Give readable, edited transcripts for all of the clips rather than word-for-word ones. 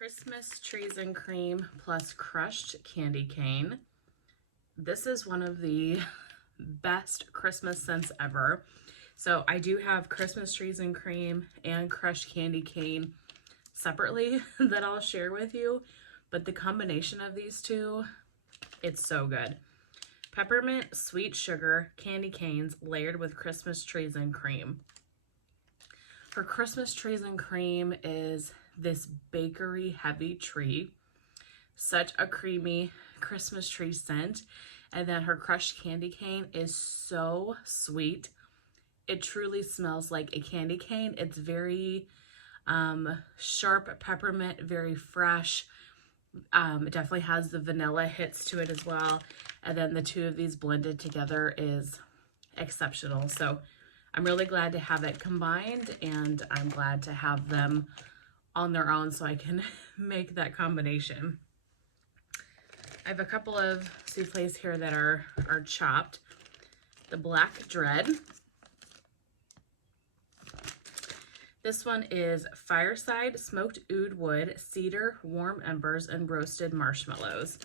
Christmas Trees and Cream plus crushed candy cane. This is one of the best Christmas scents ever. So I do have Christmas Trees and Cream and crushed candy cane separately that I'll share with you, but the combination of these two, it's so good. Peppermint, sweet sugar, candy canes layered with Christmas Trees and Cream. Her Christmas Trees and Cream is this bakery heavy tree, such a creamy Christmas tree scent. And then her crushed candy cane is so sweet. It truly smells like a candy cane. It's very sharp peppermint, very fresh. It definitely has the vanilla hits to it as well. And then the two of these blended together is exceptional. So I'm really glad to have it combined, and I'm glad to have them on their own so I can make that combination. I have a couple of souffles here that are chopped. The Black Dread. This one is fireside, smoked oud wood, cedar, warm embers, and roasted marshmallows.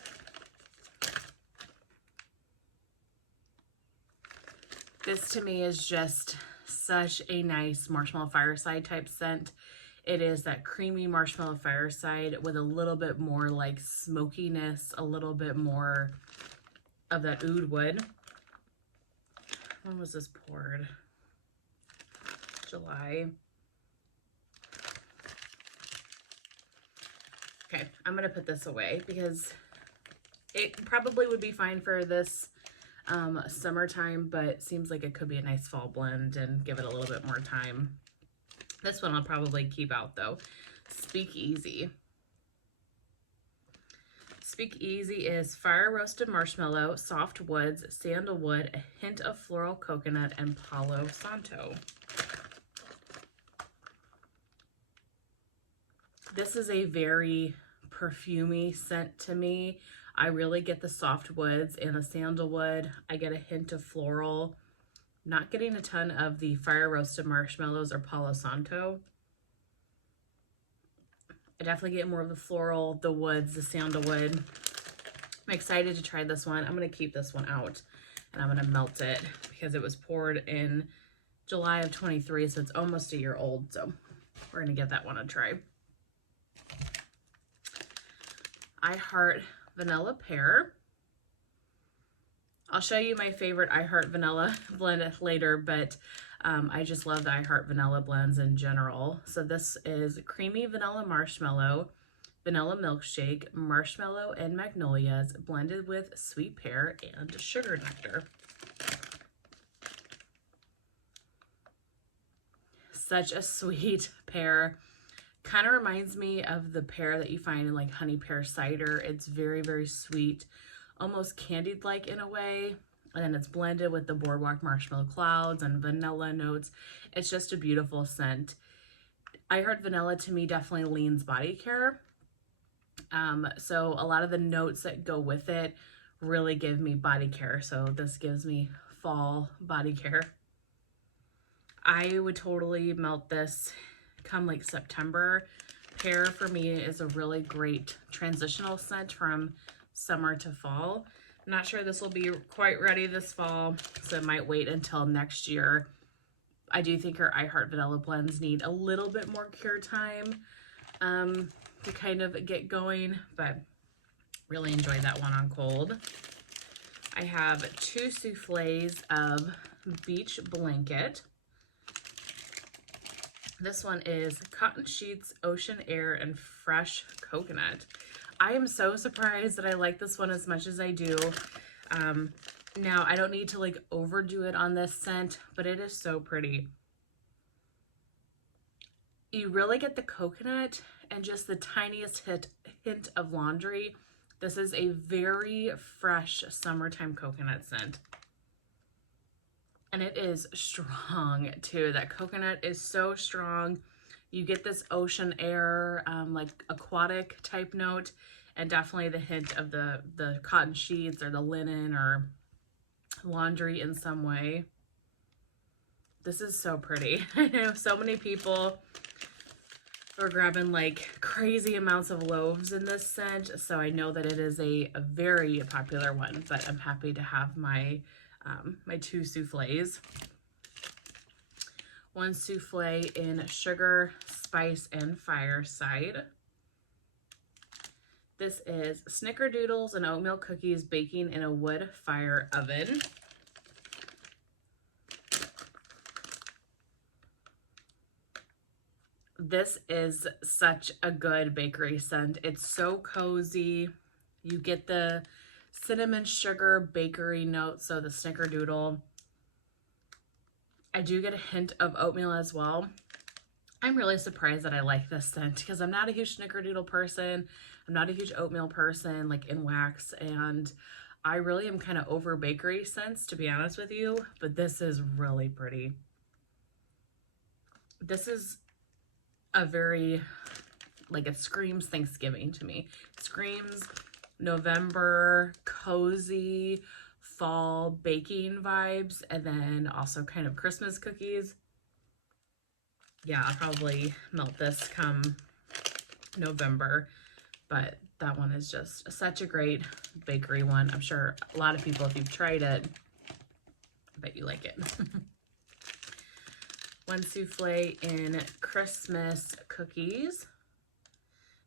This to me is just such a nice marshmallow fireside type scent. It is that creamy marshmallow fireside with a little bit more like smokiness, a little bit more of that oud wood. When was this poured? July. Okay, I'm gonna put this away because it probably would be fine for this summertime, but it seems like it could be a nice fall blend and give it a little bit more time. This one I'll probably keep out though. Speakeasy. Speakeasy is fire roasted marshmallow, soft woods, sandalwood, a hint of floral coconut, and Palo Santo. This is a very perfumey scent to me. I really get the soft woods and the sandalwood. I get a hint of floral. Not getting a ton of the fire roasted marshmallows or Palo Santo. I definitely get more of the floral, the woods, the sandalwood. I'm excited to try this one. I'm going to keep this one out and I'm going to melt it because it was poured in July of 23, so it's almost a year old. So we're going to give that one a try. I Heart Vanilla Pear. I'll show you my favorite I Heart Vanilla blend later, but I just love the I Heart Vanilla blends in general. So this is creamy vanilla marshmallow, vanilla milkshake, marshmallow and magnolias blended with sweet pear and sugar nectar. Such a sweet pear. Kind of reminds me of the pear that you find in like honey pear cider. It's very, very sweet, almost candied-like in a way. And then it's blended with the boardwalk marshmallow clouds and vanilla notes. It's just a beautiful scent. I Heart Vanilla to me definitely leans body care. So a lot of the notes that go with it really give me body care. So this gives me fall body care. I would totally melt this come like September. Pear for me is a really great transitional scent from summer to fall. I'm not sure this will be quite ready this fall, so I might wait until next year. I do think our I Heart Vanilla blends need a little bit more cure time to kind of get going, but really enjoyed that one on cold. I have two souffles of Beach Blanket. This one is cotton sheets, ocean air, and fresh coconut. I am so surprised that I like this one as much as I do. Now, I don't need to like overdo it on this scent, but it is so pretty. You really get the coconut and just the tiniest hint of laundry. This is a very fresh summertime coconut scent. And it is strong too. That coconut is so strong. You get this ocean air, like aquatic type note, and definitely the hint of the cotton sheets or the linen or laundry in some way. This is so pretty. I know so many people We're grabbing like crazy amounts of loaves in this scent, so I know that it is a very popular one, but I'm happy to have my my 2 soufflés. 1 souffle in sugar, spice, and fireside. This is snickerdoodles and oatmeal cookies baking in a wood fire oven. This is such a good bakery scent. It's so cozy. You get the cinnamon sugar bakery note, so the snickerdoodle. I do get a hint of oatmeal as well. I'm really surprised that I like this scent because I'm not a huge snickerdoodle person. I'm not a huge oatmeal person, like in wax, and I really am kind of over bakery scents, to be honest with you, but this is really pretty. This is a very, like, it screams Thanksgiving to me. It screams November, cozy, fall baking vibes, and then also kind of Christmas cookies. Yeah, I'll probably melt this come November, but that one is just such a great bakery one. I'm sure a lot of people, if you've tried it, I bet you like it. 1 souffle in Christmas cookies.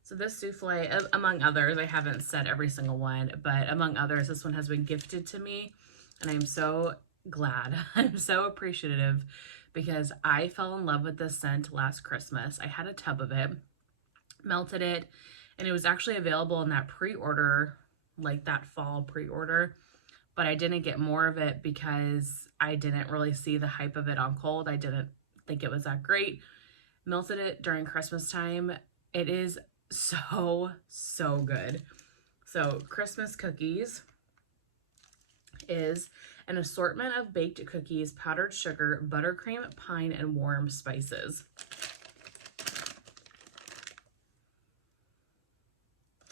So this souffle, among others, I haven't said every single one, but among others, this one has been gifted to me, and I'm so glad. I'm so appreciative because I fell in love with this scent last Christmas. I had a tub of it, melted it, and it was actually available in that pre-order, like that fall pre-order, but I didn't get more of it because I didn't really see the hype of it on cold. I didn't think it was that great. Melted it during Christmas time. It is so good. So Christmas cookies is an assortment of baked cookies, powdered sugar, buttercream, pine, and warm spices.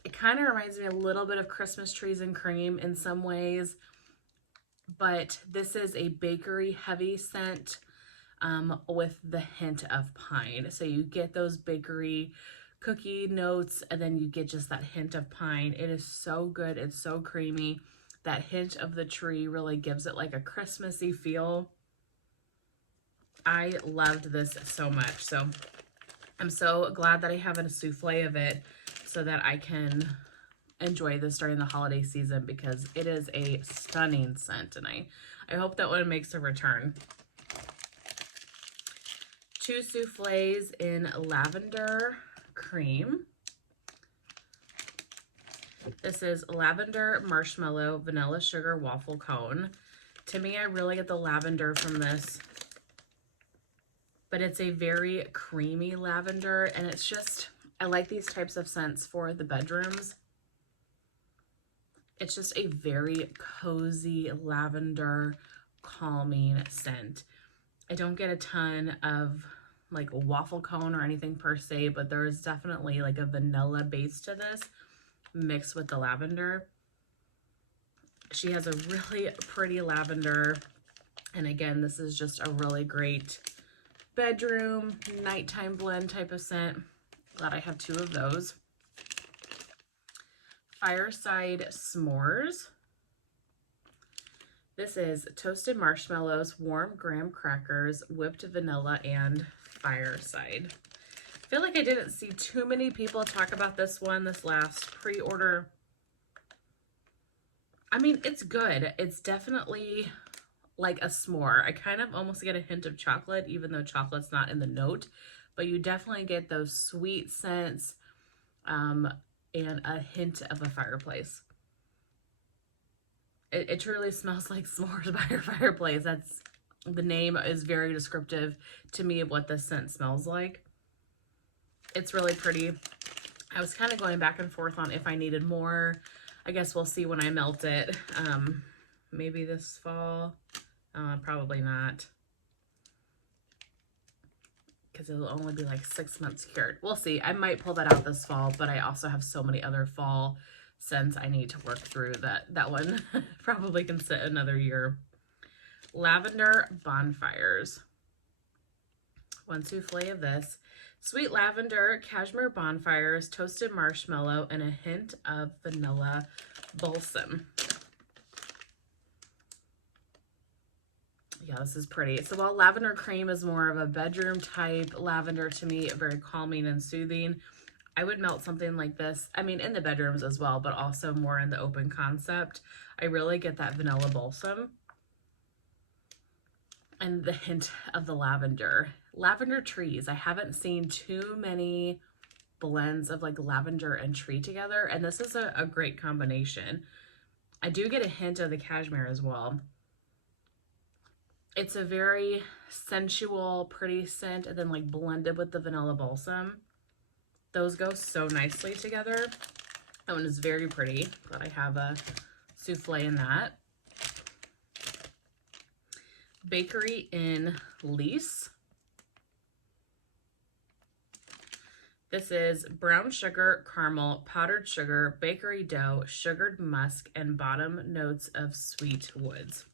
It kind of reminds me a little bit of Christmas trees and cream in some ways, but this is a bakery heavy scent with the hint of pine. So you get those bakery cookie notes, and then you get just that hint of pine. It is so good. It's so creamy. That hint of the tree really gives it like a Christmassy feel. I loved this so much. So I'm so glad that I have a souffle of it so that I can enjoy this during the holiday season because it is a stunning scent, and I hope that one makes a return. 2 souffles in lavender cream. This is lavender marshmallow vanilla sugar waffle cone. To me, I really get the lavender from this, but it's a very creamy lavender, and it's just, I like these types of scents for the bedrooms. It's just a very cozy lavender calming scent. I don't get a ton of like a waffle cone or anything per se, but there is definitely like a vanilla base to this mixed with the lavender. She has a really pretty lavender, and again, this is just a really great bedroom nighttime blend type of scent. Glad I have 2 of those. Fireside s'mores. This is toasted marshmallows, warm graham crackers, whipped vanilla, and fireside. I feel like I didn't see too many people talk about this one, this last pre-order. I mean, it's good. It's definitely like a s'more. I kind of almost get a hint of chocolate, even though chocolate's not in the note, but you definitely get those sweet scents and a hint of a fireplace. It truly smells like s'mores by your fireplace. That's, the name is very descriptive to me of what this scent smells like. It's really pretty. I was kind of going back and forth on if I needed more. I guess we'll see when I melt it. Maybe this fall. Probably not, because it'll only be like 6 months cured. We'll see. I might pull that out this fall, but I also have so many other fall scents I need to work through that one probably can sit another year. Lavender bonfires. 1 souffle of this. Sweet lavender, cashmere bonfires, toasted marshmallow, and a hint of vanilla balsam. Yeah, this is pretty. So while lavender cream is more of a bedroom type lavender to me, very calming and soothing, I would melt something like this. I mean, in the bedrooms as well, but also more in the open concept. I really get that vanilla balsam and the hint of the lavender. Lavender trees. I haven't seen too many blends of like lavender and tree together, and this is a great combination. I do get a hint of the cashmere as well. It's a very sensual, pretty scent, and then like blended with the vanilla balsam. Those go so nicely together. That one is very pretty, but I have a souffle in that. Bakery in Lease. This is brown sugar, caramel, powdered sugar, bakery dough, sugared musk, and bottom notes of sweet woods.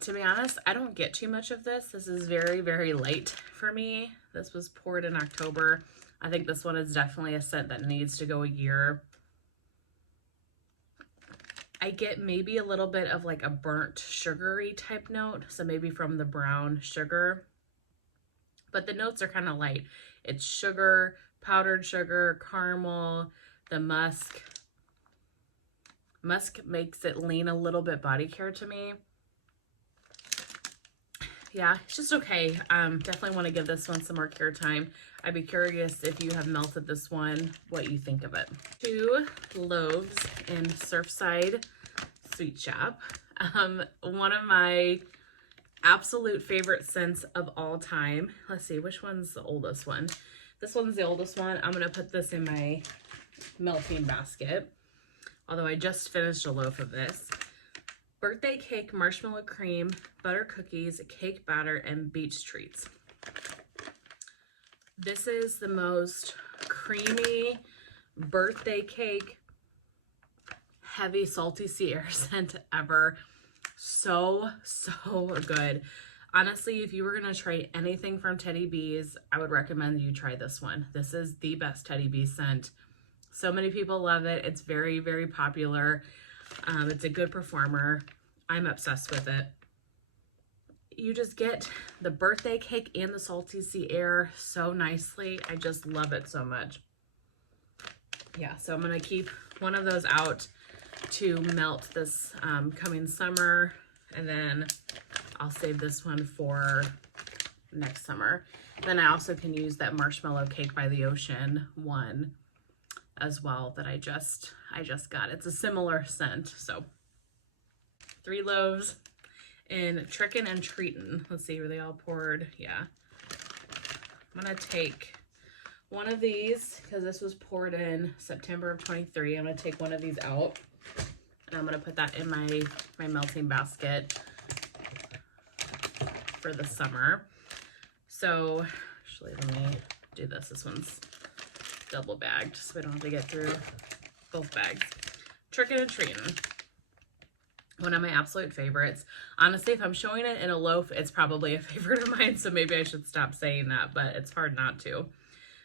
To be honest, I don't get too much of this. This is very, very light for me. This was poured in October. I think this one is definitely a scent that needs to go a year. I get maybe a little bit of like a burnt sugary type note. So maybe from the brown sugar. But the notes are kind of light. It's sugar, powdered sugar, caramel, the musk. Musk makes it lean a little bit body care to me. Yeah, it's just okay. Definitely want to give this one some more care time. I'd be curious if you have melted this one, what you think of it. 2 loaves in Surfside Sweet Shop. One of my absolute favorite scents of all time. Let's see, which one's the oldest one? This one's the oldest one. I'm going to put this in my melting basket. Although I just finished a loaf of this. Birthday cake, marshmallow cream, butter cookies, cake batter, and beach treats. This is the most creamy birthday cake, heavy salty sea air scent ever. So good. Honestly, if you were going to try anything from Teddy B's, I would recommend you try this one. This is the best Teddy B scent. So many people love it. It's very, very popular. It's a good performer. I'm obsessed with it. You just get the birthday cake and the salty sea air so nicely. I just love it so much. Yeah, so I'm going to keep one of those out to melt this coming summer. And then I'll save this one for next summer. Then I also can use that marshmallow cake by the ocean one as well that I just got. It's a similar scent. So 3 loaves in Trickin' and Treatin'. Let's see, were they all poured? Yeah. I'm gonna take one of these because this was poured in September of 23. I'm gonna take one of these out and I'm gonna put that in my melting basket for the summer. So actually, let me do this. This one's double bagged so we don't have to get through both bags. Trickin' and Treatin'. One of my absolute favorites. Honestly, if I'm showing it in a loaf, it's probably a favorite of mine, so maybe I should stop saying that, but it's hard not to.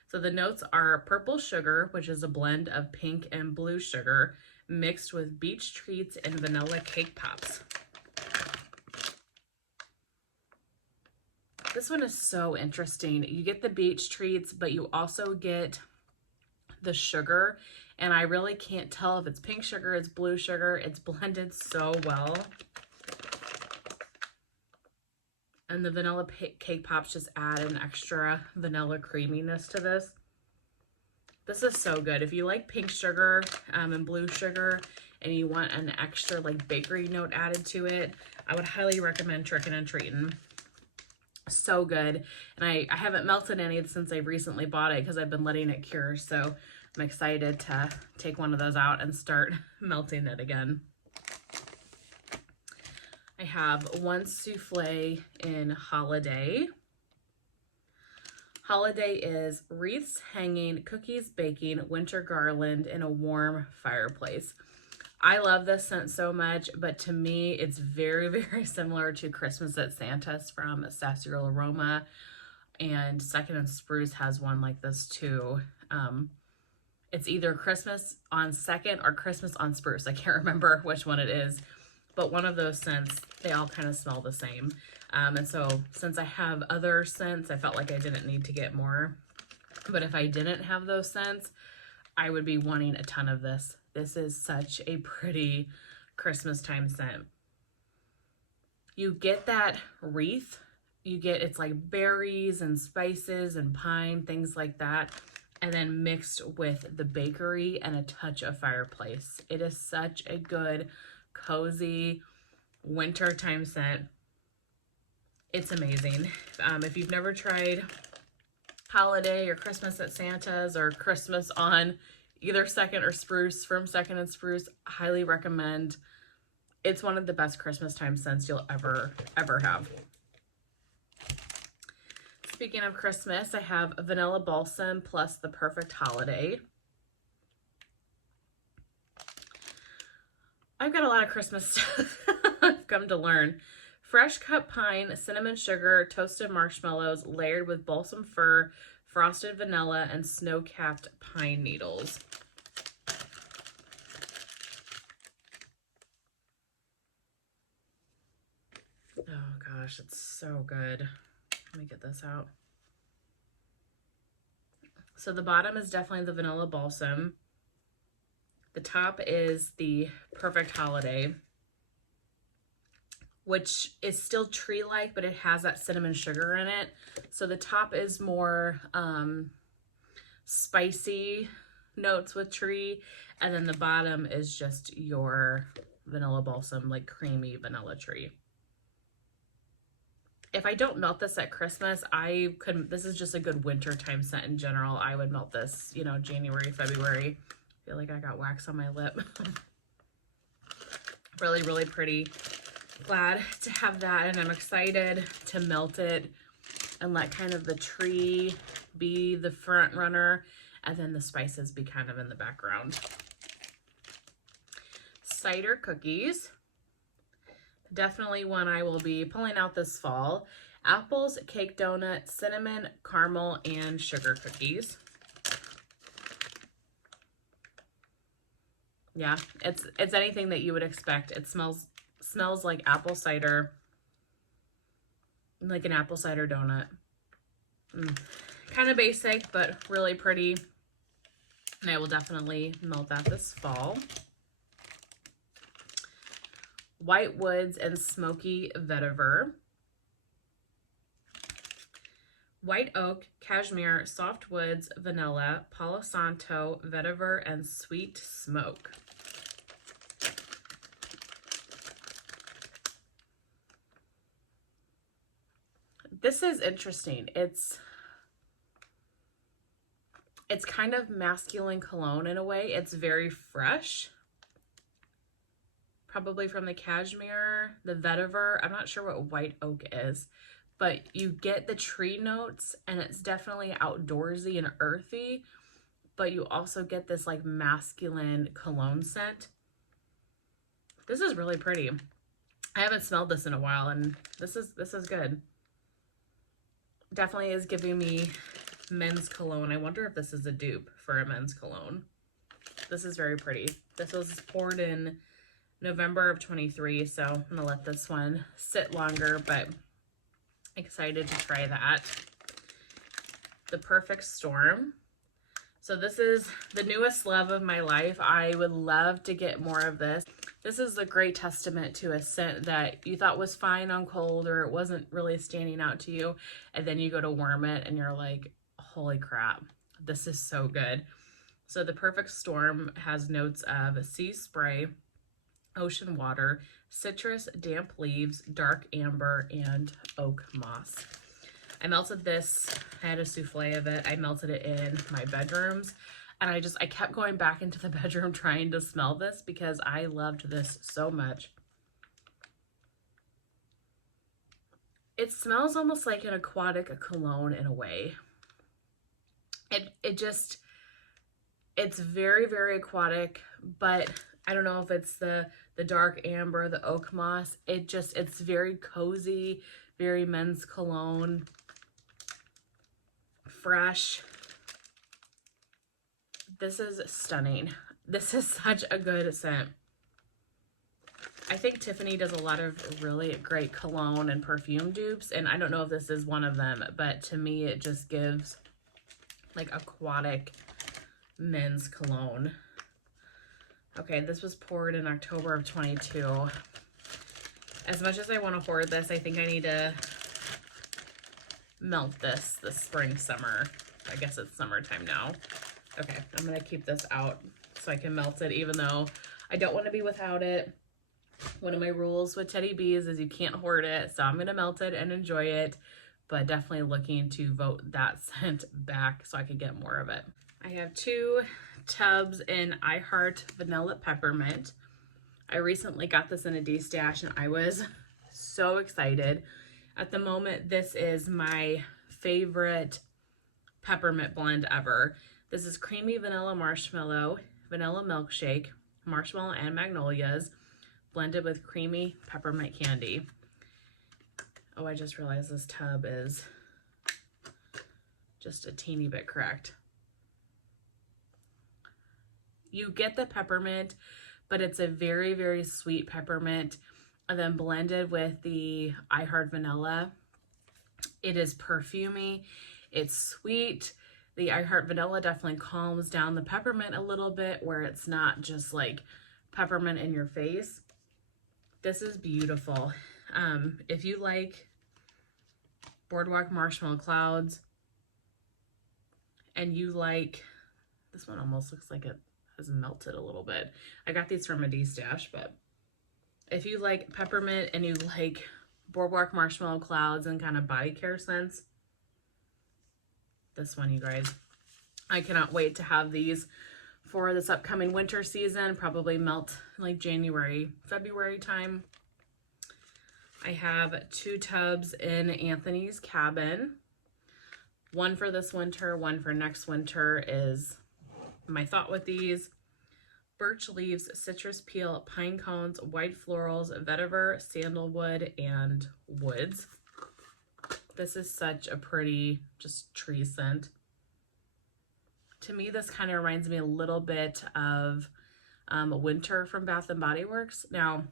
So the notes are purple sugar, which is a blend of pink and blue sugar, mixed with beach treats and vanilla cake pops. This one is so interesting. You get the beach treats, but you also get the sugar, and I really can't tell if it's pink sugar, it's blue sugar. It's blended so well. And the vanilla cake pops just add an extra vanilla creaminess to this. This is so good. If you like pink sugar and blue sugar and you want an extra like bakery note added to it, I would highly recommend Trickin' and Treatin'. So good. And I haven't melted any since I recently bought it because I've been letting it cure. So I'm excited to take one of those out and start melting it again. I have 1 souffle in Holiday. Holiday is wreaths hanging, cookies baking, winter garland in a warm fireplace. I love this scent so much, but to me, it's very, very similar to Christmas at Santa's from Sarsaparilla Aroma, and Second and Spruce has one like this too. It's either Christmas on Second or Christmas on Spruce. I can't remember which one it is, but one of those scents, they all kind of smell the same. And so since I have other scents, I felt like I didn't need to get more. But if I didn't have those scents, I would be wanting a ton of this. This is such a pretty Christmas time scent. You get that wreath. You get, it's like berries and spices and pine, things like that. And then mixed with the bakery and a touch of fireplace. It is such a good, cozy wintertime scent. It's amazing. If you've never tried holiday or Christmas at Santa's or Christmas on either Second or Spruce from Second and Spruce, highly recommend. It's one of the best Christmas time scents you'll ever have. Speaking of Christmas, I have Vanilla Balsam plus the Perfect Holiday. I've got a lot of Christmas stuff I've come to learn. Fresh cut pine, cinnamon sugar, toasted marshmallows layered with balsam fir, frosted vanilla, and snow-capped pine needles. Oh gosh, it's so good. Let me get this out. So the bottom is definitely the Vanilla Balsam. The top is the Perfect Holiday, which is still tree-like, but it has that cinnamon sugar in it. So the top is more spicy notes with tree, and then the bottom is just your Vanilla Balsam, like creamy vanilla tree. If I don't melt this at Christmas, I couldn't. This is just a good winter time scent in general. I would melt this, you know, January, February. I feel like I got wax on my lip. Really, really pretty. Glad to have that, and I'm excited to melt it and let kind of the tree be the front runner and then the spices be kind of in the background. Cider cookies. Definitely one I will be pulling out this fall. Apples, cake donut, cinnamon, caramel, and sugar cookies. Yeah, it's anything that you would expect. It smells like apple cider, like an apple cider donut. Kind of basic, but really pretty. And I will definitely melt that this fall. White Woods and Smoky Vetiver. White Oak, Cashmere, Soft Woods, Vanilla, Palo Santo, Vetiver, and Sweet Smoke. This is interesting. It's kind of masculine cologne in a way. It's very fresh. Probably from the Cashmere, the Vetiver. I'm not sure what White Oak is, but you get the tree notes, and it's definitely outdoorsy and earthy, but you also get this like masculine cologne scent. This is really pretty. I haven't smelled this in a while, and this is good. Definitely is giving me men's cologne. I wonder if this is a dupe for a men's cologne. This is very pretty. This was poured in November of 23, so I'm gonna let this one sit longer, but excited to try that. The Perfect Storm. So this is the newest love of my life. I would love to get more of this. This is a great testament to a scent that you thought was fine on cold, or it wasn't really standing out to you, and then you go to warm it and you're like, holy crap, this is so good. So the Perfect Storm has notes of sea spray, ocean water, citrus, damp leaves, dark amber, and oak moss. I melted this. I had a souffle of it. I melted it in my bedrooms, and I kept going back into the bedroom trying to smell this because I loved this so much. It smells almost like an aquatic cologne in a way. It's very, very aquatic, but I don't know if it's the dark amber, the oak moss. It's very cozy, very men's cologne, fresh. This is stunning. This is such a good scent. I think Tiffany does a lot of really great cologne and perfume dupes, and I don't know if this is one of them, but to me it just gives like aquatic men's cologne. Okay, this was poured in October of 22. As much as I want to hoard this, I think I need to melt this spring, summer. I guess it's summertime now. Okay, I'm going to keep this out so I can melt it, even though I don't want to be without it. One of my rules with Teddy Bees is you can't hoard it, so I'm going to melt it and enjoy it, but definitely looking to vote that scent back so I can get more of it. I have 2 tubs in I Heart Vanilla Peppermint. I recently got this in a D-stash and I was so excited. At the moment, this is my favorite peppermint blend ever. This is creamy vanilla marshmallow, vanilla milkshake, marshmallow and magnolias, blended with creamy peppermint candy. Oh, I just realized this tub is just a teeny bit cracked. You get the peppermint, but it's a very, very sweet peppermint, and then blended with the I Heart Vanilla. It is perfumey, it's sweet. The I Heart Vanilla definitely calms down the peppermint a little bit, where it's not just like peppermint in your face. This is beautiful. If you like Boardwalk Marshmallow Clouds, and you like, this one almost looks like it has melted a little bit. I got these from a D-stash, but if you like peppermint and you like Boardwalk Marshmallow Clouds and kind of body care scents, this one, you guys. I cannot wait to have these for this upcoming winter season, probably melt like January, February time. I have 2 tubs in Anthony's Cabin. One for this winter, one for next winter is my thought with these. Birch leaves, citrus peel, pine cones, white florals, vetiver, sandalwood, and woods. This is such a pretty, just tree scent. To me, this kind of reminds me a little bit of Winter from Bath & Body Works. Now,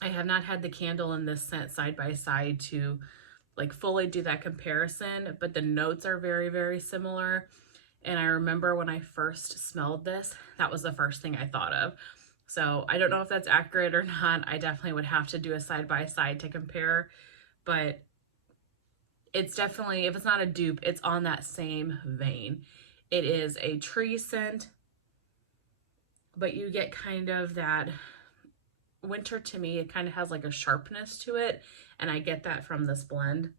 I have not had the candle and this scent side by side to like fully do that comparison, but the notes are very, very similar. And I remember when I first smelled this, that was the first thing I thought of. So I don't know if that's accurate or not. I definitely would have to do a side by side to compare, but it's definitely, if it's not a dupe, it's on that same vein. It is a tree scent, but you get kind of that winter. To me, it kind of has like a sharpness to it, and I get that from this blend.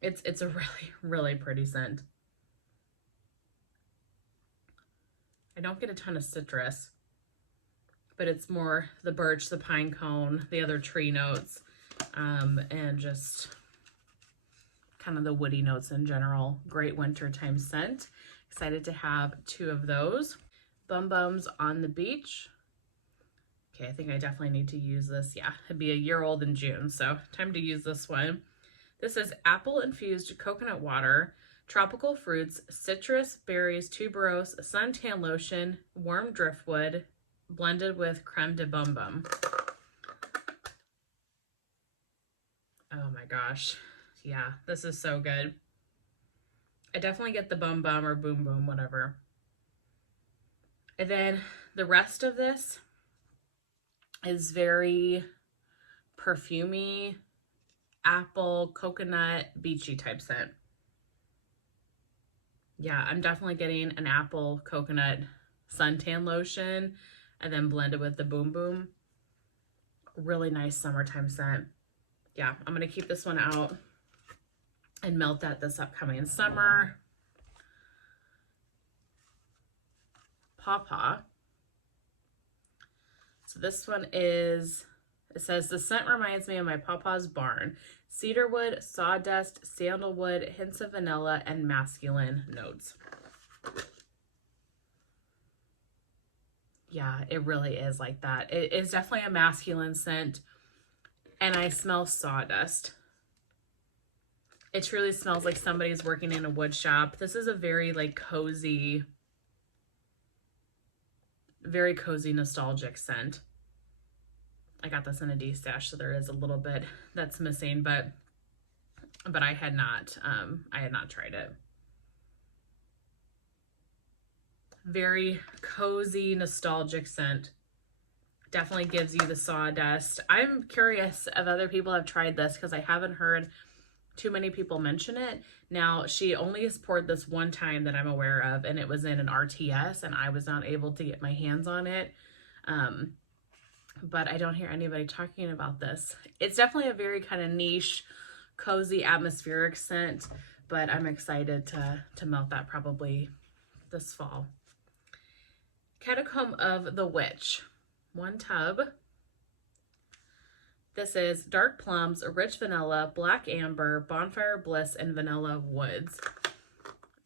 It's a really, really pretty scent. I don't get a ton of citrus, but it's more the birch, the pine cone, the other tree notes, and just kind of the woody notes in general. Great wintertime scent. Excited to have 2 of those. Bum Bums on the Beach. Okay, I think I definitely need to use this. Yeah, it'd be a year old in June, so time to use this one. This is apple infused coconut water, tropical fruits, citrus, berries, tuberose, suntan lotion, warm driftwood, blended with creme de bum bum. Oh my gosh. Yeah, this is so good. I definitely get the bum bum or boom boom, whatever. And then the rest of this is very perfumey, apple, coconut, beachy type scent. Yeah, I'm definitely getting an apple coconut suntan lotion and then blended with the boom boom. Really nice summertime scent. Yeah, I'm going to keep this one out and melt that this upcoming summer. Pawpaw. So this one is, it says, the scent reminds me of my Pawpaw's barn. Cedarwood, sawdust, sandalwood, hints of vanilla, and masculine notes. Yeah, it really is like that. It is definitely a masculine scent, and I smell sawdust. It truly smells like somebody's working in a wood shop. This is a very like cozy, very cozy, nostalgic scent. I got this in a D-stash, so there is a little bit that's missing, but I had not tried it. Very cozy, nostalgic scent. Definitely gives you the sawdust. I'm curious if other people have tried this because I haven't heard too many people mention it. Now, she only has poured this one time that I'm aware of, and it was in an RTS, and I was not able to get my hands on it. But I don't hear anybody talking about this. It's definitely a very kind of niche, cozy, atmospheric scent, but I'm excited to melt that probably this fall. Catacomb of the Witch. 1 tub. This is dark plums, rich vanilla, black amber, bonfire bliss, and vanilla woods.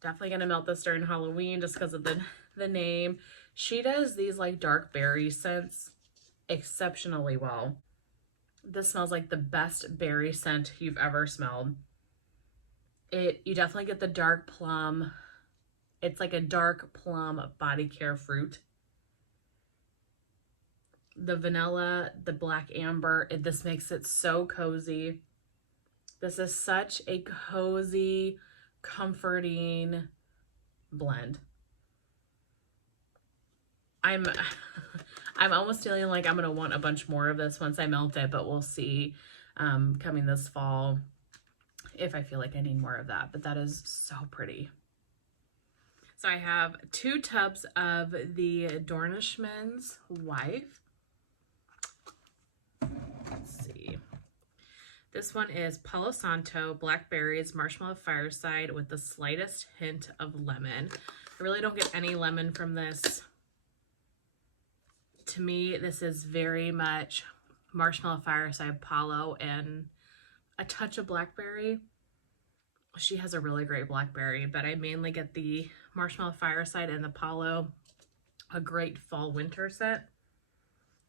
Definitely gonna melt this during Halloween just because of the name. She does these like dark berry scents exceptionally well. This smells like the best berry scent you've ever smelled. You definitely get the dark plum. It's like a dark plum body care fruit. The vanilla, the black amber, this makes it so cozy. This is such a cozy, comforting blend. I'm almost feeling like I'm going to want a bunch more of this once I melt it, but we'll see coming this fall if I feel like I need more of that. But that is so pretty. So I have 2 tubs of the Dornishman's Wife. Let's see. This one is Palo Santo, blackberries, marshmallow fireside with the slightest hint of lemon. I really don't get any lemon from this. To me, this is very much marshmallow fireside, palo, and a touch of blackberry. She has a really great blackberry, but I mainly get the marshmallow fireside and the palo. A great fall winter scent.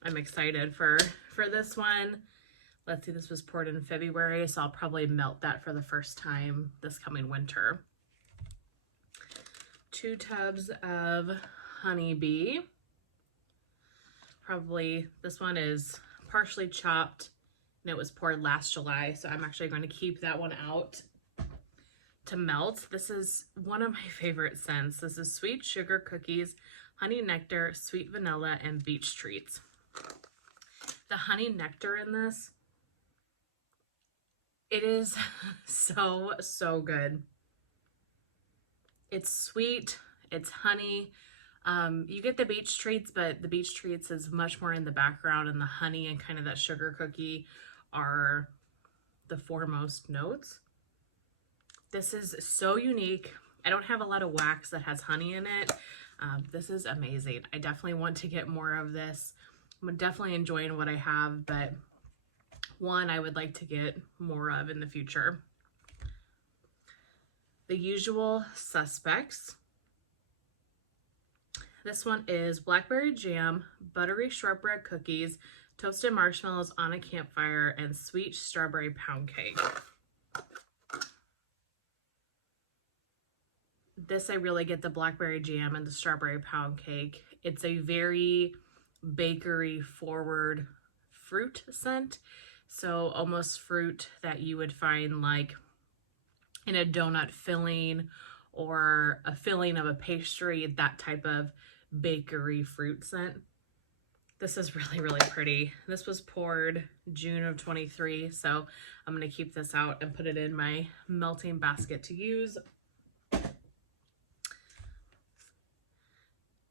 I'm excited for this one. Let's see, this was poured in February, so I'll probably melt that for the first time this coming winter. 2 tubs of Honeybee. Probably, this one is partially chopped and it was poured last July, so I'm actually going to keep that one out to melt. This is one of my favorite scents. This is sweet sugar cookies, honey nectar, sweet vanilla, and beach treats. The honey nectar in this, it is so good. It's sweet, it's honey. You get the beach treats, but the beach treats is much more in the background, and the honey and kind of that sugar cookie are the foremost notes. This is so unique. I don't have a lot of wax that has honey in it. This is amazing. I definitely want to get more of this. I'm definitely enjoying what I have, but one I would like to get more of in the future. The Usual Suspects. This one is blackberry jam, buttery shortbread cookies, toasted marshmallows on a campfire, and sweet strawberry pound cake. This, I really get the blackberry jam and the strawberry pound cake. It's a very bakery forward fruit scent. So almost fruit that you would find like in a donut filling or a filling of a pastry, that type of bakery fruit scent. This is really pretty. This was poured June of 23, so I'm going to keep this out and put it in my melting basket to use.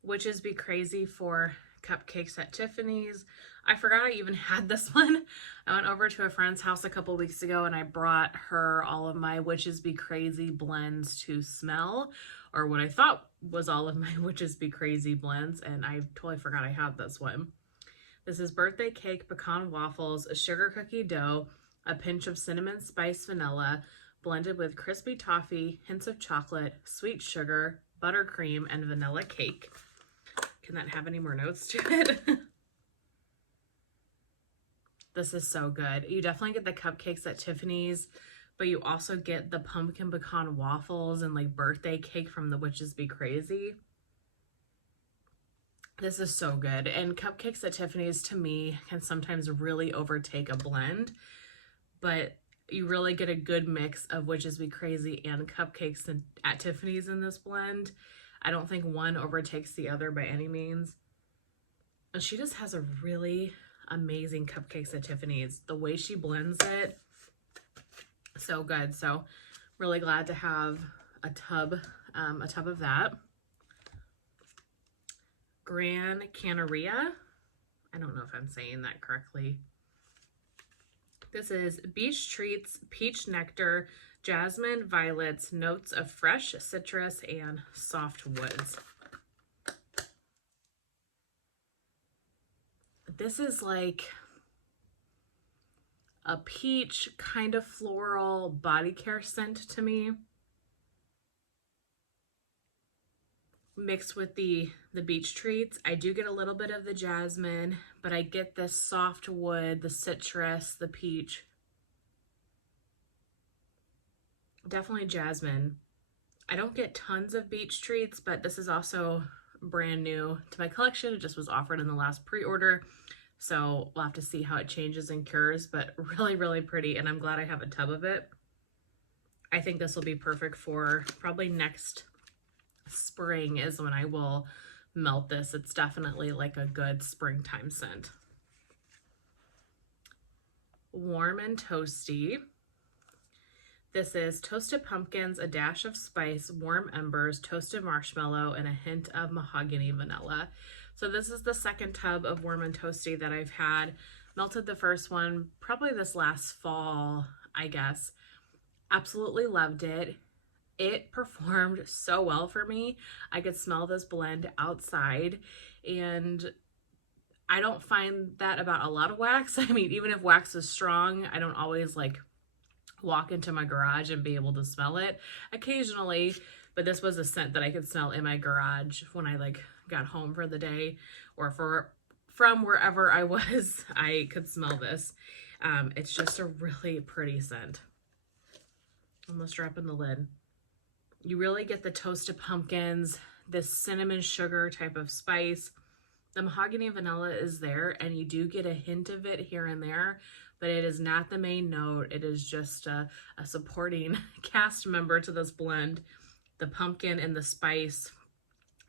Witches Be Crazy for Cupcakes at Tiffany's. I forgot I even had this one. I went over to a friend's house a couple weeks ago and I brought her all of my Witches Be Crazy blends to smell, or what I thought was all of my Witches Be Crazy blends, and I totally forgot I had this one. This is birthday cake, pecan waffles, a sugar cookie dough, a pinch of cinnamon spice vanilla, blended with crispy toffee, hints of chocolate, sweet sugar, buttercream, and vanilla cake. Can that have any more notes to it? This is so good. You definitely get the cupcakes at Tiffany's, but you also get the pumpkin pecan waffles and like birthday cake from the Witches Be Crazy. This is so good. And cupcakes at Tiffany's to me can sometimes really overtake a blend, but you really get a good mix of Witches Be Crazy and cupcakes at Tiffany's in this blend. I don't think one overtakes the other by any means. And she just has a really amazing cupcakes at Tiffany's. The way she blends it, so good. So really glad to have a tub of that. Gran Canaria. I don't know if I'm saying that correctly. This is Beach Treats, Peach Nectar, Jasmine, Violets, Notes of Fresh Citrus, and Soft Woods. This is like a peach kind of floral body care scent to me, mixed with the Beach Treats. I do get a little bit of the jasmine, but I get this soft wood, the citrus, the peach. Definitely jasmine. I don't get tons of Beach Treats, but this is also brand new to my collection. It just was offered in the last pre-order, so we'll have to see how it changes and cures, but really, really pretty, and I'm glad I have a tub of it. I think this will be perfect for probably next spring is when I will melt this. It's definitely like a good springtime scent. Warm and Toasty. This is toasted pumpkins, a dash of spice, warm embers, toasted marshmallow, and a hint of mahogany vanilla. So this is the second tub of Warm and Toasty that I've had. Melted the first one probably this last fall, I guess. Absolutely loved it. It performed so well for me. I could smell this blend outside, and I don't find that about a lot of wax. I mean, even if wax is strong, I don't always like walk into my garage and be able to smell it. Occasionally, but this was a scent that I could smell in my garage when I like got home for the day, or from wherever I was, I could smell this. It's just a really pretty scent. Almost dropping the lid. You really get the toasted pumpkins, this cinnamon sugar type of spice. The mahogany vanilla is there, and you do get a hint of it here and there, but it is not the main note. It is just a supporting cast member to this blend. The pumpkin and the spice,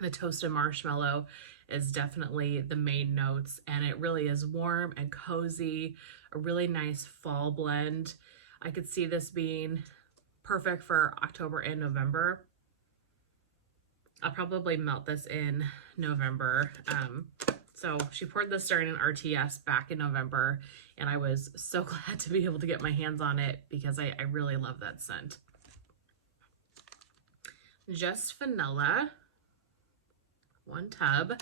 the toasted marshmallow is definitely the main notes, and it really is warm and cozy, a really nice fall blend. I could see this being perfect for October and November. I'll probably melt this in November. So she poured this during an RTS back in November, and I was so glad to be able to get my hands on it because I really love that scent. Just Vanilla, one tub.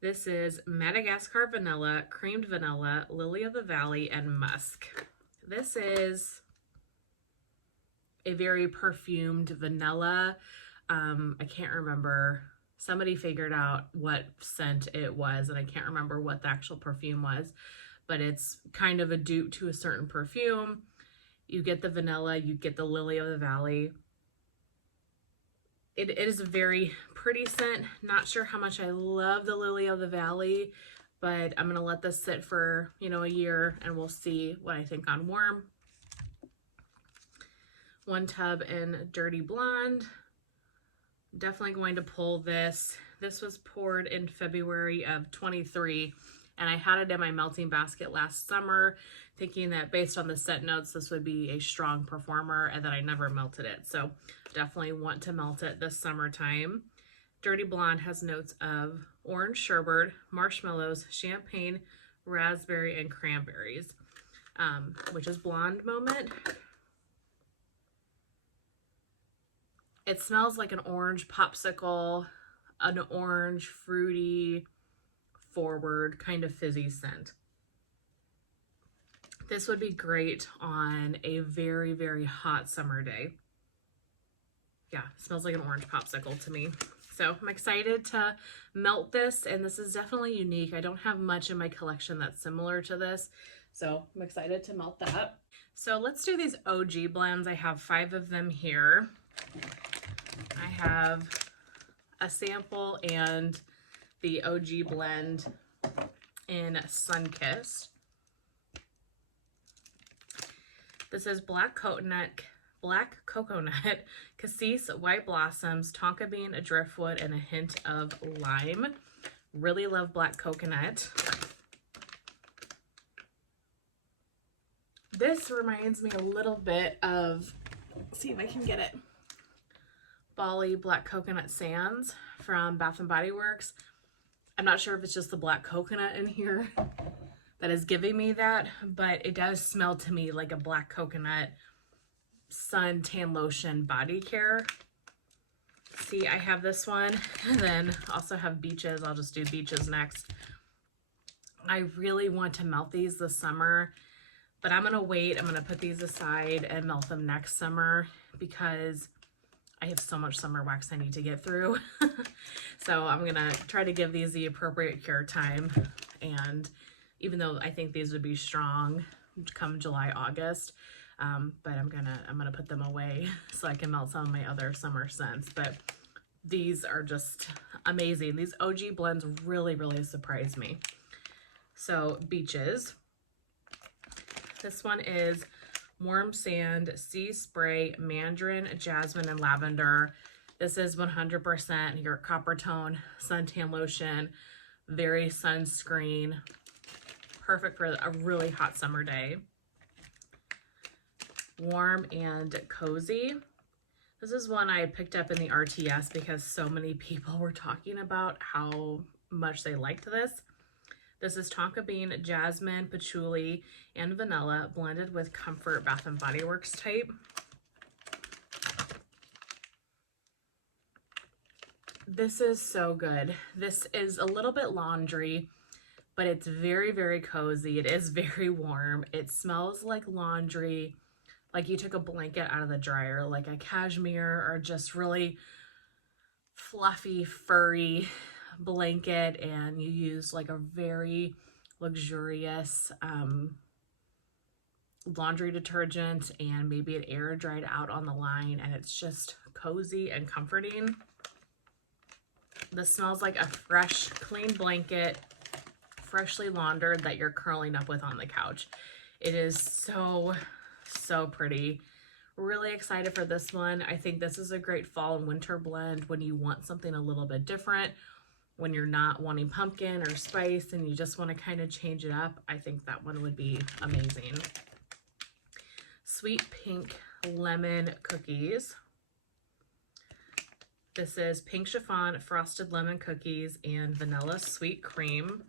This is Madagascar Vanilla, Creamed Vanilla, Lily of the Valley, and Musk. This is a very perfumed vanilla. I can't remember. Somebody figured out what scent it was, and I can't remember what the actual perfume was, but it's kind of a dupe to a certain perfume. You get the vanilla, you get the Lily of the Valley. It is a very pretty scent. Not sure how much I love the Lily of the Valley, but I'm going to let this sit for, a year, and we'll see what I think on warm. One tub in Dirty Blonde. Definitely going to pull this. This was poured in February of 23, and I had it in my melting basket last summer, thinking that based on the scent notes, this would be a strong performer, and that I never melted it. So definitely want to melt it this summertime. Dirty Blonde has notes of orange sherbet, marshmallows, champagne, raspberry, and cranberries, which is blonde moment. It smells like an orange popsicle, an orange fruity, forward, kind of fizzy scent. This would be great on a very, very hot summer day. Yeah, it smells like an orange popsicle to me. So I'm excited to melt this, and this is definitely unique. I don't have much in my collection that's similar to this, so I'm excited to melt that. So let's do these OG blends. I have 5 of them here. I have a sample and the OG blend in Sunkissed. This is black coconut, cassis, white blossoms, tonka bean, driftwood, and a hint of lime. Really love black coconut. This reminds me a little bit of, let's see if I can get it, Bali Black Coconut Sands from Bath & Body Works. I'm not sure if it's just the black coconut in here that is giving me that, but it does smell to me like a black coconut sun tan lotion body care. See, I have this one, and then also have Beaches. I'll just do Beaches next. I really want to melt these this summer, but I'm gonna wait. I'm gonna put these aside and melt them next summer because I have so much summer wax I need to get through. So I'm gonna try to give these the appropriate cure time, and even though I think these would be strong come July, August, but I'm gonna put them away so I can melt some of my other summer scents. But these are just amazing. These OG blends really, really surprised me. So Beaches. This one is Warm Sand, Sea Spray, Mandarin, Jasmine, and Lavender. This is 100% your copper tone suntan lotion, very sunscreen, perfect for a really hot summer day. Warm and Cozy. This is one I picked up in the RTS because so many people were talking about how much they liked this. This is tonka bean, jasmine, patchouli, and vanilla blended with Comfort Bath & Body Works type. This is so good. This is a little bit laundry, but it's very, very cozy. It is very warm. It smells like laundry, like you took a blanket out of the dryer, like a cashmere or just really fluffy, furry blanket, and you use like a very luxurious laundry detergent, and maybe it air dried out on the line, and it's just cozy and comforting. This smells like a fresh, clean blanket, freshly laundered, that you're curling up with on the couch. It is so, so pretty. Really excited for this one. I think this is a great fall and winter blend when you want something a little bit different, when you're not wanting pumpkin or spice and you just want to kind of change it up. I think that one would be amazing. Sweet Pink Lemon Cookies. This is pink chiffon, frosted lemon cookies, and vanilla sweet cream.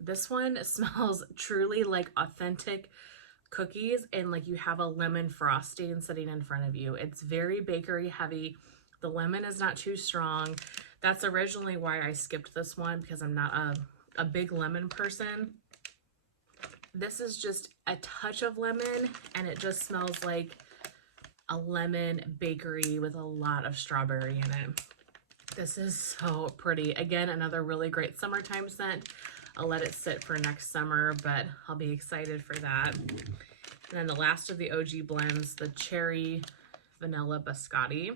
This one smells truly like authentic cookies, and like you have a lemon frosting sitting in front of you. It's very bakery heavy. The lemon is not too strong. That's originally why I skipped this one, because I'm not a big lemon person. This is just a touch of lemon, and it just smells like a lemon bakery with a lot of strawberry in it. This is so pretty. Again, another really great summertime scent. I'll let it sit for next summer, but I'll be excited for that. And then the last of the OG blends, the Cherry Vanilla Biscotti.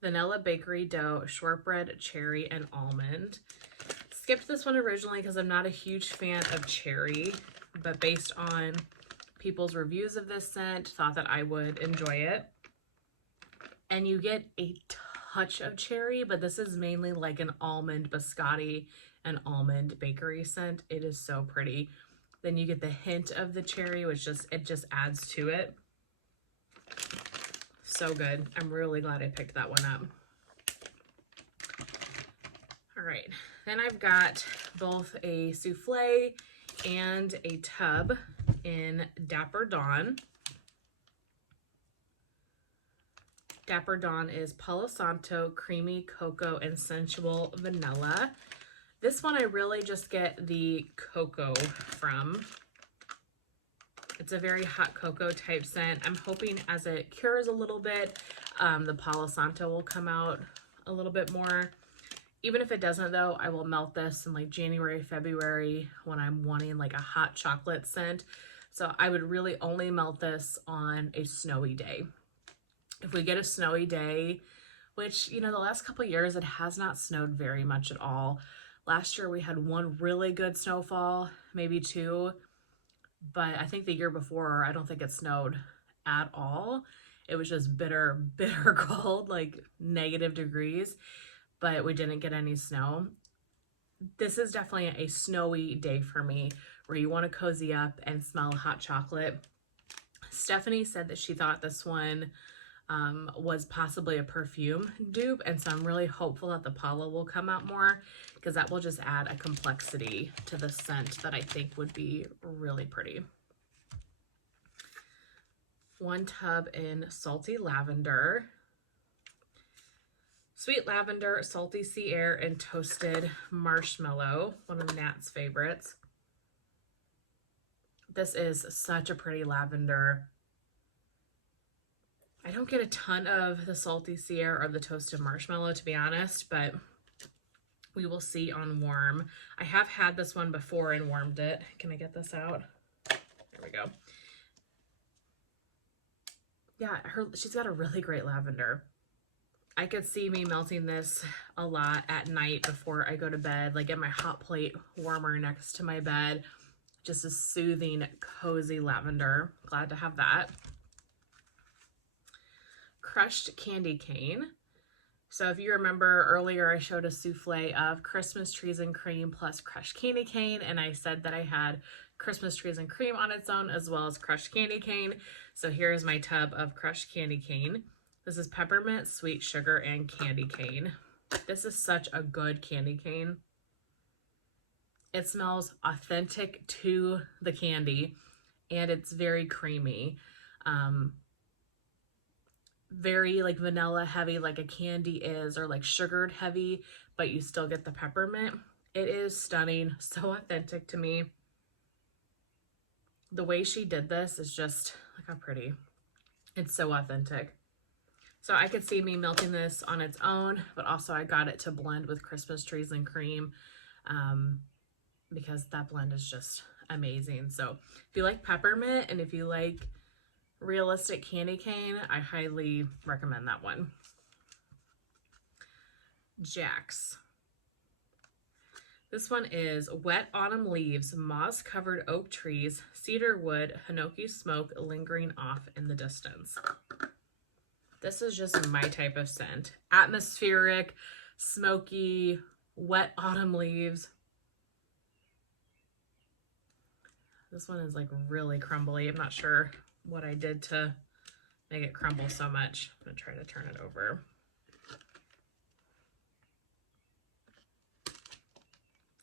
Vanilla bakery dough, shortbread, cherry, and almond. Skipped this one originally because I'm not a huge fan of cherry, but based on people's reviews of this scent, thought that I would enjoy it. And you get a touch of cherry, but this is mainly like an almond biscotti and almond bakery scent. It is so pretty. Then you get the hint of the cherry, which just adds to it. So good. I'm really glad I picked that one up. All right, then I've got both a souffle and a tub in Dapper Dawn. Dapper Dawn is Palo Santo, creamy cocoa, and sensual vanilla. This one I really just get the cocoa from. It's a very hot cocoa type scent. I'm hoping as it cures a little bit, the Palo Santo will come out a little bit more. Even if it doesn't though, I will melt this in like January, February when I'm wanting like a hot chocolate scent. So I would really only melt this on a snowy day. If we get a snowy day, which, you know, the last couple of years, it has not snowed very much at all. Last year we had one really good snowfall, maybe two, but I think the year before, I don't think it snowed at all. It was just bitter, bitter cold, like negative degrees, but we didn't get any snow. This is definitely a snowy day for me where you want to cozy up and smell hot chocolate. Stephanie said that she thought this one was possibly a perfume dupe, and so I'm really hopeful that the Palo will come out more because that will just add a complexity to the scent that I think would be really pretty. One tub in Salty Lavender. Sweet Lavender, Salty Sea Air, and Toasted Marshmallow, one of Nat's favorites. This is such a pretty lavender. I don't get a ton of the Salty Sea Air or the Toasted Marshmallow, to be honest, but we will see on warm. I have had this one before and warmed it. Can I get this out? There we go. Yeah, she's got a really great lavender. I could see me melting this a lot at night before I go to bed, like get my hot plate warmer next to my bed. Just a soothing, cozy lavender. Glad to have that. Crushed candy cane. So if you remember earlier, I showed a souffle of Christmas trees and cream plus crushed candy cane, and I said that I had Christmas trees and cream on its own as well as crushed candy cane. So here's my tub of crushed candy cane. This is peppermint, sweet sugar, and candy cane. This is such a good candy cane. It smells authentic to the candy, and it's very creamy. Very like vanilla heavy, like a candy is, or like sugared heavy, but you still get the peppermint. It is stunning, so authentic to me. The way she did this is just, look how pretty. It's so authentic. So I could see me melting this on its own, but also I got it to blend with Christmas trees and cream because that blend is just amazing. So if you like peppermint and if you like realistic candy cane, I highly recommend that one. Jack's. This one is Wet Autumn Leaves, Moss-Covered Oak Trees, Cedar Wood, Hinoki Smoke lingering off in the distance. This is just my type of scent. Atmospheric, smoky, wet autumn leaves. This one is like really crumbly. I'm not sure what I did to make it crumble so much. I'm gonna try to turn it over.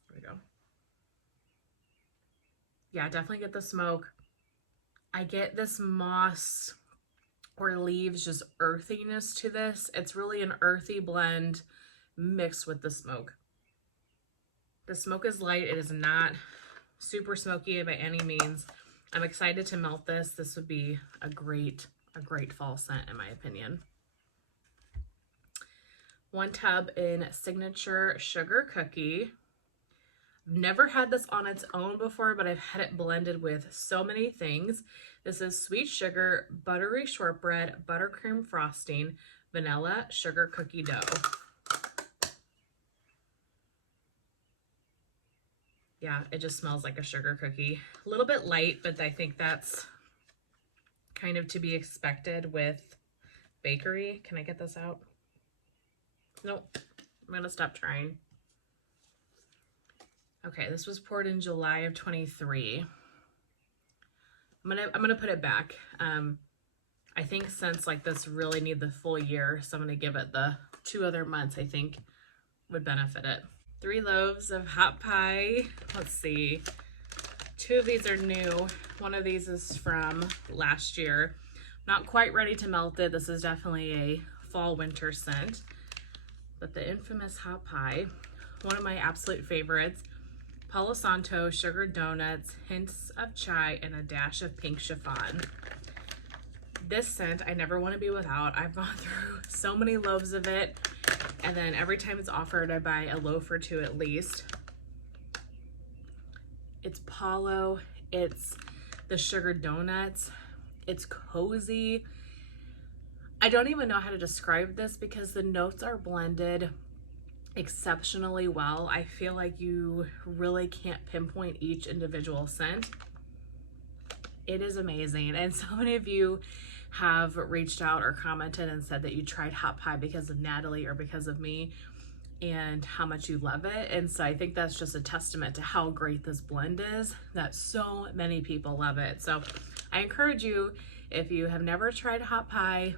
There we go. Yeah, definitely get the smoke. I get this moss or leaves, just earthiness to this. It's really an earthy blend mixed with the smoke. The smoke is light. It is not super smoky by any means. I'm excited to melt this. This would be a great fall scent in my opinion. One tub in Signature Sugar Cookie. Never had this on its own before, but I've had it blended with so many things. This is sweet sugar, buttery shortbread, buttercream frosting, vanilla, sugar cookie dough. Yeah, it just smells like a sugar cookie. A little bit light, but I think that's kind of to be expected with bakery. Can I get this out? Nope, I'm gonna stop trying. Okay, this was poured in July of 23. I'm gonna put it back. I think since like this really need the full year, so I'm gonna give it the 2 other months I think would benefit it. 3 loaves of hot pie. Let's see. 2 of these are new. One of these is from last year. Not quite ready to melt it. This is definitely a fall winter scent. But the infamous hot pie, one of my absolute favorites. Palo Santo, sugar donuts, hints of chai, and a dash of pink chiffon. This scent I never want to be without. I've gone through so many loaves of it, and then every time it's offered I buy a loaf or two at least. It's Palo, it's the sugar donuts, it's cozy. I don't even know how to describe this because the notes are blended exceptionally well. I feel like you really can't pinpoint each individual scent. It is amazing, and so many of you have reached out or commented and said that you tried hot pie because of Natalie or because of me and how much you love it. And so I think that's just a testament to how great this blend is, that so many people love it. So I encourage you, if you have never tried hot pie,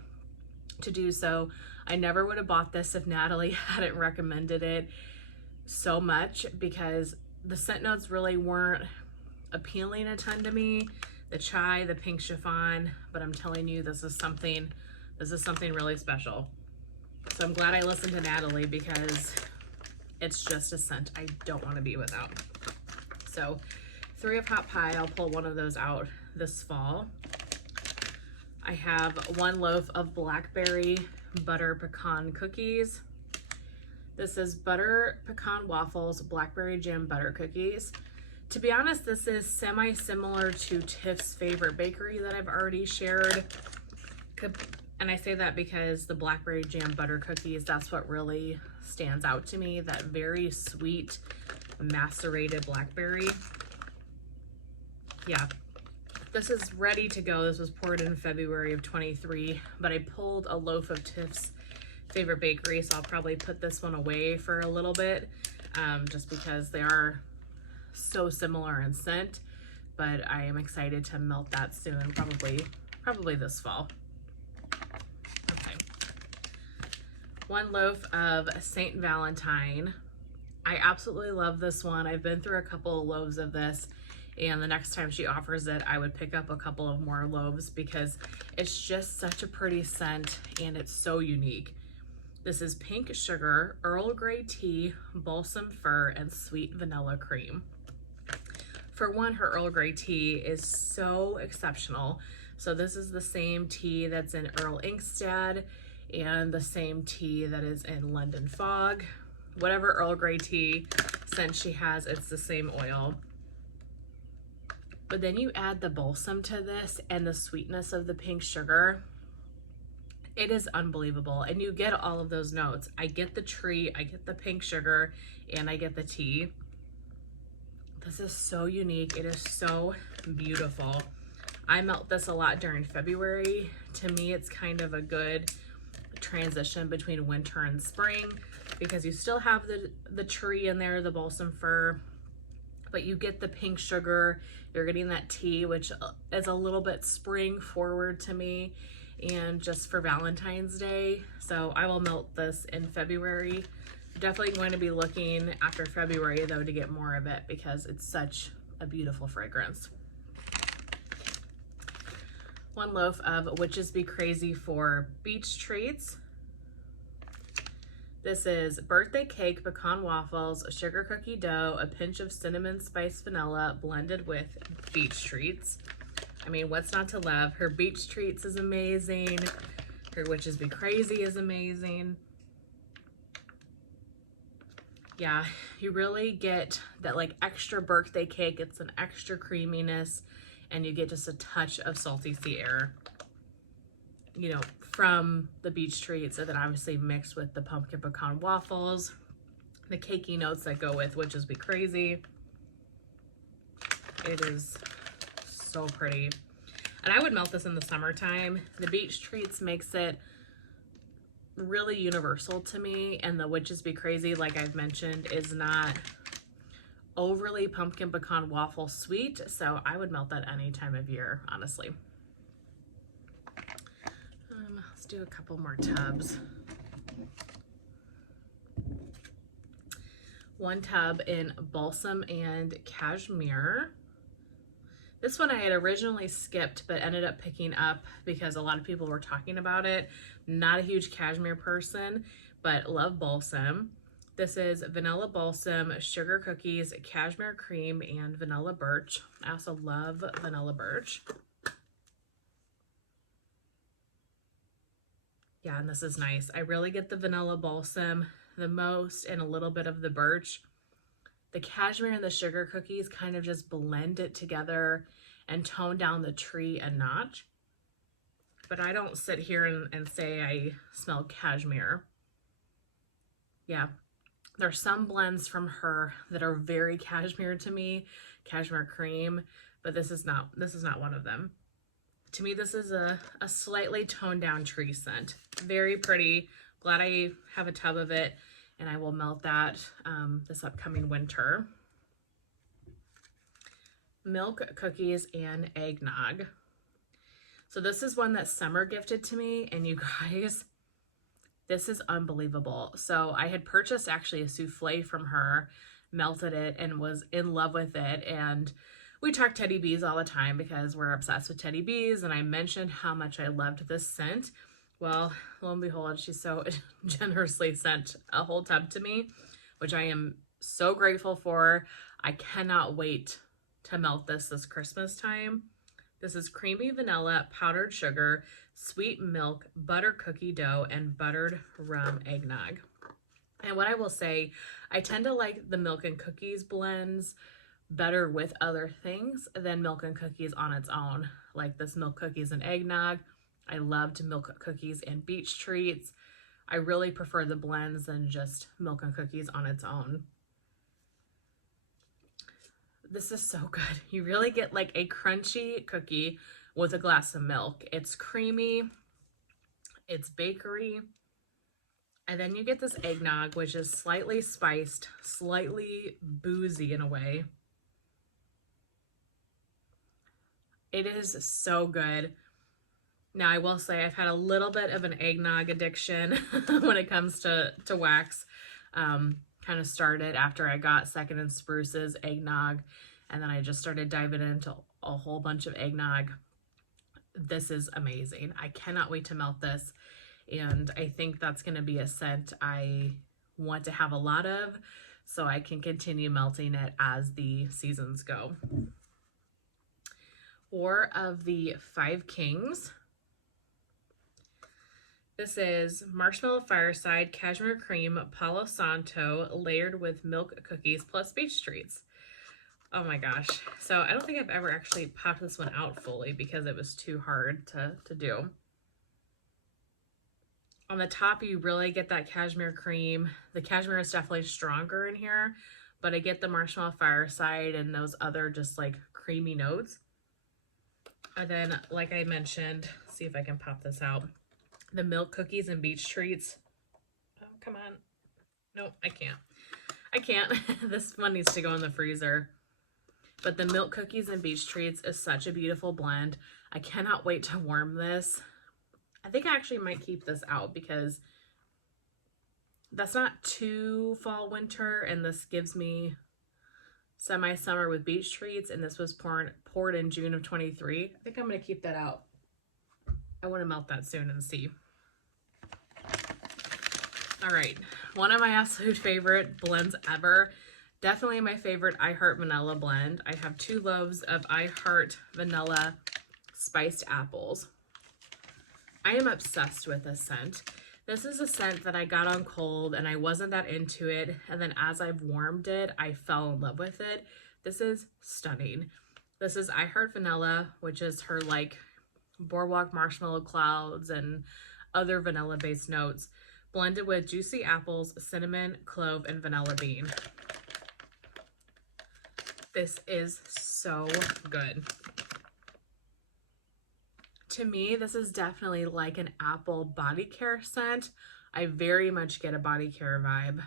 to do so. I never would have bought this if Natalie hadn't recommended it so much, because the scent notes really weren't appealing a ton to me. The chai, the pink chiffon, but I'm telling you, this is something really special. So I'm glad I listened to Natalie, because it's just a scent I don't want to be without. So 3 of hot pie, I'll pull one of those out this fall. I have 1 loaf of blackberry butter pecan cookies. This is butter pecan waffles, blackberry jam butter cookies. To be honest, this is semi-similar to Tiff's Favorite Bakery that I've already shared. And I say that because the blackberry jam butter cookies, that's what really stands out to me, that very sweet macerated blackberry. Yeah, this is ready to go. This was poured in February of 23, but I pulled a loaf of Tiff's Favorite Bakery, so I'll probably put this one away for a little bit, just because they are so similar in scent. But I am excited to melt that soon, probably this fall. Okay, 1 loaf of Saint Valentine. I absolutely love this one. I've been through a couple of loaves of this, and the next time she offers it, I would pick up a couple of more loaves because it's just such a pretty scent and it's so unique. This is pink sugar, Earl Grey tea, balsam fir, and sweet vanilla cream. For one, her Earl Grey tea is so exceptional. So this is the same tea that's in Earl Inkstad and the same tea that is in London Fog. Whatever Earl Grey tea scent she has, it's the same oil. But then you add the balsam to this and the sweetness of the pink sugar. It is unbelievable. And you get all of those notes. I get the tree, I get the pink sugar, and I get the tea. This is so unique. It is so beautiful. I melt this a lot during February. To me, it's kind of a good transition between winter and spring, because you still have the tree in there, the balsam fir, but you get the pink sugar. You're getting that tea, which is a little bit spring forward to me, and just for Valentine's Day. So I will melt this in February. Definitely going to be looking after February though to get more of it, because it's such a beautiful fragrance. 1 loaf of Witches Be Crazy for Beach Treats. This is birthday cake, pecan waffles, sugar cookie dough, a pinch of cinnamon spice vanilla blended with beach treats. I mean, what's not to love? Her beach treats is amazing. Her Witches Be Crazy is amazing. Yeah, you really get that like extra birthday cake. It's an extra creaminess, and you get just a touch of salty sea air, you know, from the beach treats, and then obviously mixed with the pumpkin pecan waffles, the cakey notes that go with Witches Be Crazy. It is so pretty. And I would melt this in the summertime. The beach treats makes it really universal to me, and the Witches Be Crazy, like I've mentioned, is not overly pumpkin pecan waffle sweet, so I would melt that any time of year, honestly. Let's do a couple more tubs. 1 tub in balsam and cashmere. This one I had originally skipped but ended up picking up because a lot of people were talking about it. Not a huge cashmere person, but love balsam. This is vanilla balsam, sugar cookies, cashmere cream, and vanilla birch. I also love vanilla birch. Yeah, and this is nice. I really get the vanilla balsam the most and a little bit of the birch. The cashmere and the sugar cookies kind of just blend it together and tone down the tree a notch. But I don't sit here and say I smell cashmere. Yeah, there's some blends from her that are very cashmere to me, cashmere cream, but this is not one of them. To me, this is a slightly toned down tree scent. Very pretty. Glad I have a tub of it, and I will melt that this upcoming winter. Milk cookies and eggnog. So this is one that Summer gifted to me, and you guys, this is unbelievable. So I had purchased actually a souffle from her, melted it, and was in love with it. And we talk teddy bees all the time because we're obsessed with teddy bees, and I mentioned how much I loved this scent. Well, lo and behold, she so generously sent a whole tub to me, which I am so grateful for. I cannot wait to melt this Christmas time. This is creamy vanilla, powdered sugar, sweet milk, butter cookie dough, and buttered rum eggnog. And what I will say, I tend to like the milk and cookies blends better with other things than milk and cookies on its own. Like this milk cookies and eggnog. I loved milk cookies and beach treats. I really prefer the blends than just milk and cookies on its own. This is so good. You really get like a crunchy cookie with a glass of milk. It's creamy, it's bakery, and then you get this eggnog, which is slightly spiced, slightly boozy in a way. It is so good. Now, I will say I've had a little bit of an eggnog addiction when it comes to wax. Kind of started after I got Second and Spruce's eggnog, and then I just started diving into a whole bunch of eggnog. This is amazing. I cannot wait to melt this, and I think that's going to be a scent I want to have a lot of so I can continue melting it as the seasons go. 4 of the 5 Kings. This is Marshmallow Fireside, Cashmere Cream, Palo Santo, layered with milk cookies plus beach treats. Oh my gosh. So I don't think I've ever actually popped this one out fully because it was too hard to do. On the top, you really get that cashmere cream. The cashmere is definitely stronger in here, but I get the Marshmallow Fireside and those other just like creamy notes. And then, like I mentioned, see if I can pop this out. The milk cookies and beach treats. Oh, come on. Nope, I can't. I can't. This one needs to go in the freezer. But the milk cookies and beach treats is such a beautiful blend. I cannot wait to warm this. I think I actually might keep this out because that's not too fall winter, and this gives me semi-summer with beach treats, and this was poured in June of 23. I think I'm going to keep that out. I want to melt that soon and see. All right, one of my absolute favorite blends ever. Definitely my favorite I Heart Vanilla blend. I have 2 loaves of I Heart Vanilla Spiced Apples. I am obsessed with this scent. This is a scent that I got on cold and I wasn't that into it. And then as I've warmed it, I fell in love with it. This is stunning. This is I Heart Vanilla, which is her like boardwalk marshmallow clouds and other vanilla based notes, blended with juicy apples, cinnamon, clove, and vanilla bean. This is so good. To me, this is definitely like an apple body care scent. I very much get a body care vibe.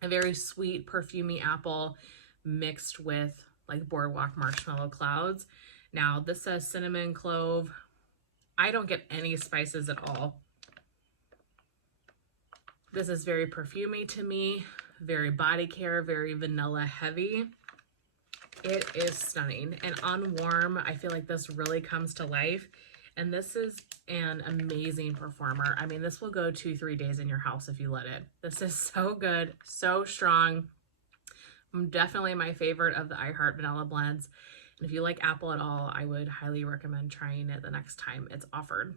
A very sweet, perfumey apple mixed with like boardwalk marshmallow clouds. Now, this says cinnamon, clove. I don't get any spices at all. This is very perfumey to me, very body care, very vanilla heavy. It is stunning. And on warm, I feel like this really comes to life. And this is an amazing performer. I mean, this will go 2-3 days in your house if you let it. This is so good, so strong. Definitely my favorite of the I Heart vanilla blends. And if you like apple at all, I would highly recommend trying it the next time it's offered.